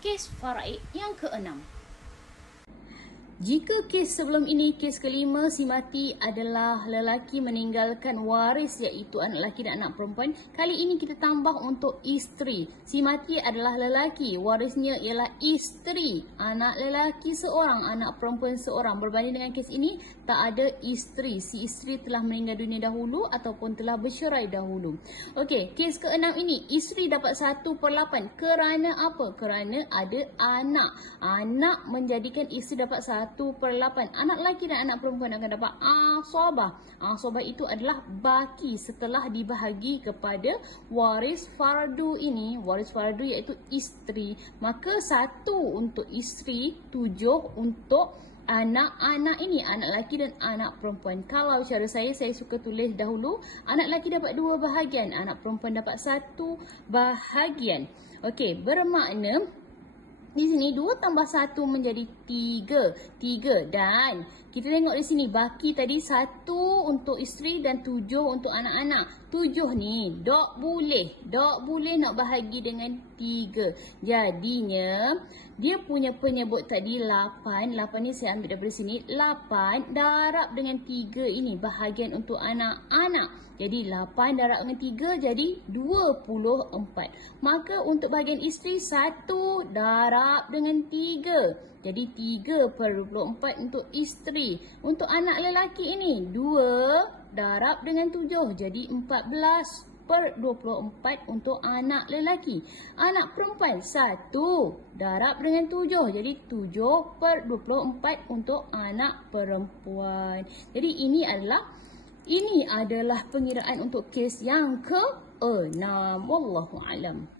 kes faraid yang keenam. Jika kes sebelum ini, kes kelima, si mati adalah lelaki meninggalkan waris iaitu anak lelaki dan anak perempuan. Kali ini kita tambah untuk isteri. Si mati adalah lelaki, warisnya ialah isteri. Anak lelaki seorang, anak perempuan seorang. Berbanding dengan kes ini, tak ada isteri. Si isteri telah meninggal dunia dahulu ataupun telah bercerai dahulu. Okey, kes keenam ini, isteri dapat 1/8. Kerana apa? Kerana ada anak. Anak menjadikan isteri dapat 1/8. Anak lelaki dan anak perempuan akan dapat asabah. Asabah itu adalah baki setelah dibahagi kepada waris fardu ini. Waris fardu iaitu isteri. Maka 1 untuk isteri, 7 untuk anak-anak ini, anak lelaki dan anak perempuan. Kalau cara saya suka tulis dahulu, anak lelaki dapat 2 bahagian, anak perempuan dapat 1 bahagian. Okey, bermakna di sini 2 tambah 1 menjadi 3. 3 dan kita tengok di sini baki tadi 1 untuk isteri dan 7 untuk anak-anak. 7 ni dok boleh nak bahagi dengan 3. Jadinya dia punya penyebut tadi 8. 8 ni saya ambil daripada sini. 8 darab dengan 3 ini bahagian untuk anak-anak. Jadi 8 darab dengan 3 jadi 24. Maka untuk bahagian isteri 1 darab dengan 3. Jadi 3/24 untuk isteri. Untuk anak lelaki ini 2 darab dengan 7. Jadi 14/24 untuk anak lelaki. Anak perempuan 1 darab dengan 7. Jadi 7/24 untuk anak perempuan. Jadi ini adalah pengiraan untuk kes yang ke-6. Wallahu alam.